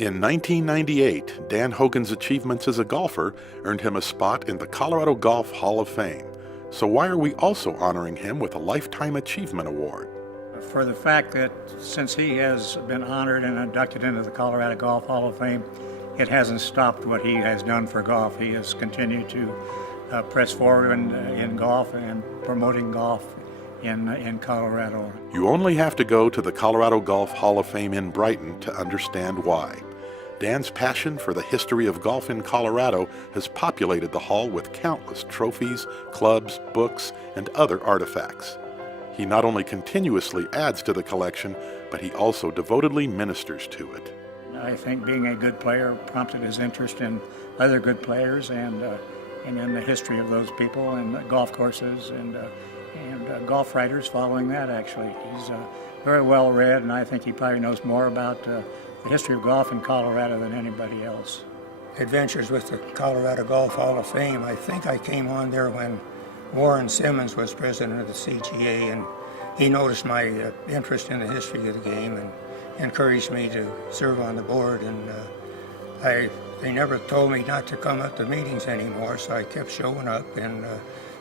In 1998, Dan Hogan's achievements as a golfer earned him a spot in the Colorado Golf Hall of Fame. So why are we also honoring him with a Lifetime Achievement Award? For the fact that since he has been honored and inducted into the Colorado Golf Hall of Fame, it hasn't stopped what he has done for golf. He has continued to press forward in golf and promoting golf in Colorado. You only have to go to the Colorado Golf Hall of Fame in Brighton to understand why. Dan's passion for the history of golf in Colorado has populated the hall with countless trophies, clubs, books, and other artifacts. He not only continuously adds to the collection, but he also devotedly ministers to it. I think being a good player prompted his interest in other good players and in the history of those people and golf courses and golf writers following that, actually. He's very well read, and I think he probably knows more about the history of golf in Colorado than anybody else. Adventures with the Colorado Golf Hall of Fame. I think I came on there when Warren Simmons was president of the CGA, and he noticed my interest in the history of the game and encouraged me to serve on the board. And they never told me not to come up to meetings anymore, so I kept showing up and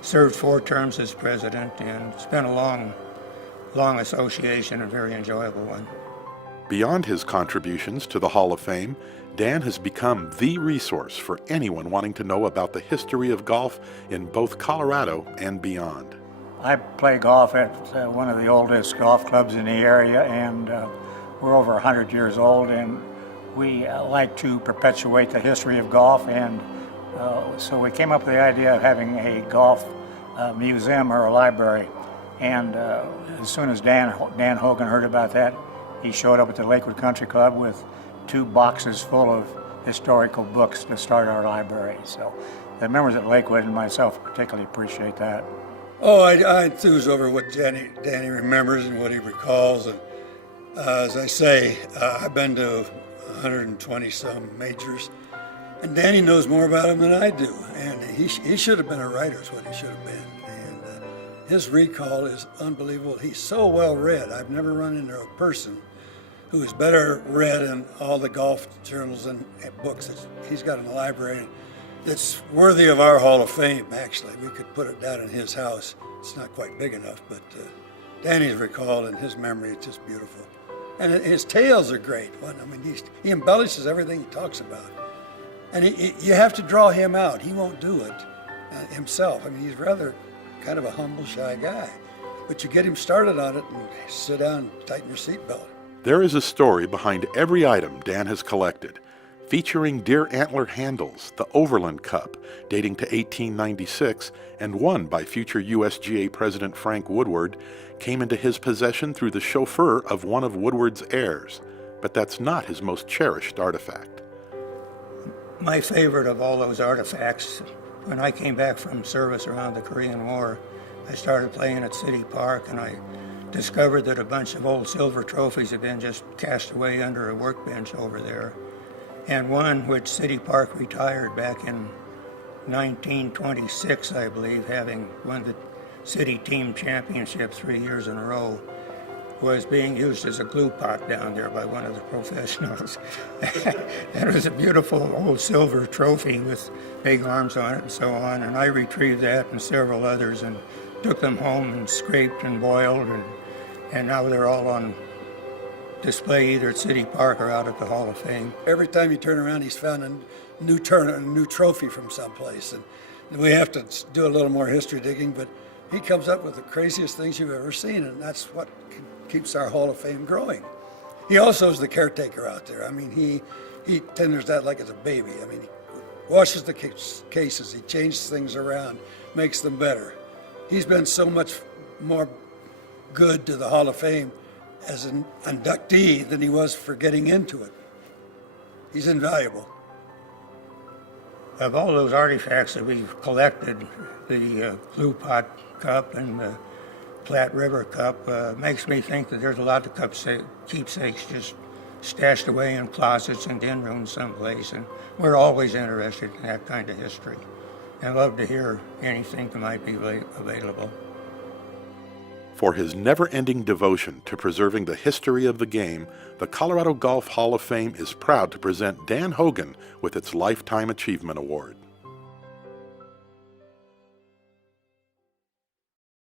served 4 terms as president, and it's been a long association, a very enjoyable one. Beyond his contributions to the Hall of Fame, Dan has become the resource for anyone wanting to know about the history of golf in both Colorado and beyond. I play golf at one of the oldest golf clubs in the area, and we're over 100 years old, and we like to perpetuate the history of golf, and so we came up with the idea of having a golf museum or a library. And as soon as Dan Hogan heard about that, he showed up at the Lakewood Country Club with 2 boxes full of historical books to start our library. So the members at Lakewood and myself particularly appreciate that. Oh, I enthuse over what Danny remembers and what he recalls. And as I say, I've been to 120 some majors, and Danny knows more about them than I do. And he should have been a writer, is what he should have been. And his recall is unbelievable. He's so well read. I've never run into a person who is better read in all the golf journals and books that he's got in the library. It's worthy of our Hall of Fame, actually. We could put it down in his house. It's not quite big enough, but Danny's recall and his memory is just beautiful. And his tales are great. I mean, he embellishes everything he talks about. And you have to draw him out. He won't do it himself. I mean, he's rather kind of a humble, shy guy. But you get him started on it and sit down and tighten your seatbelt. There is a story behind every item Dan has collected, featuring deer antler handles, the Overland Cup, dating to 1896, and won by future USGA President Frank Woodward, came into his possession through the chauffeur of one of Woodward's heirs. But that's not his most cherished artifact. My favorite of all those artifacts, when I came back from service around the Korean War, I started playing at City Park, and I discovered that a bunch of old silver trophies had been just cast away under a workbench over there. And one which City Park retired back in 1926, I believe, having won the city team championship 3 years in a row, was being used as a glue pot down there by one of the professionals. That was a beautiful old silver trophy with big arms on it and so on, and I retrieved that and several others and took them home and scraped and boiled, and now they're all on display either at City Park or out at the Hall of Fame. Every time you turn around, he's found a new trophy from someplace. And we have to do a little more history digging, but he comes up with the craziest things you've ever seen, and that's what keeps our Hall of Fame growing. He also is the caretaker out there. I mean, he tenders that like it's a baby. I mean, he washes the cases, he changes things around, makes them better. He's been so much more good to the Hall of Fame as an inductee than he was for getting into it. He's invaluable. Of all those artifacts that we've collected, the Glue Pot Cup and the Platte River Cup makes me think that there's a lot of keepsakes just stashed away in closets and den rooms someplace, and we're always interested in that kind of history. I love to hear anything that might be available. For his never-ending devotion to preserving the history of the game, the Colorado Golf Hall of Fame is proud to present Dan Hogan with its Lifetime Achievement Award.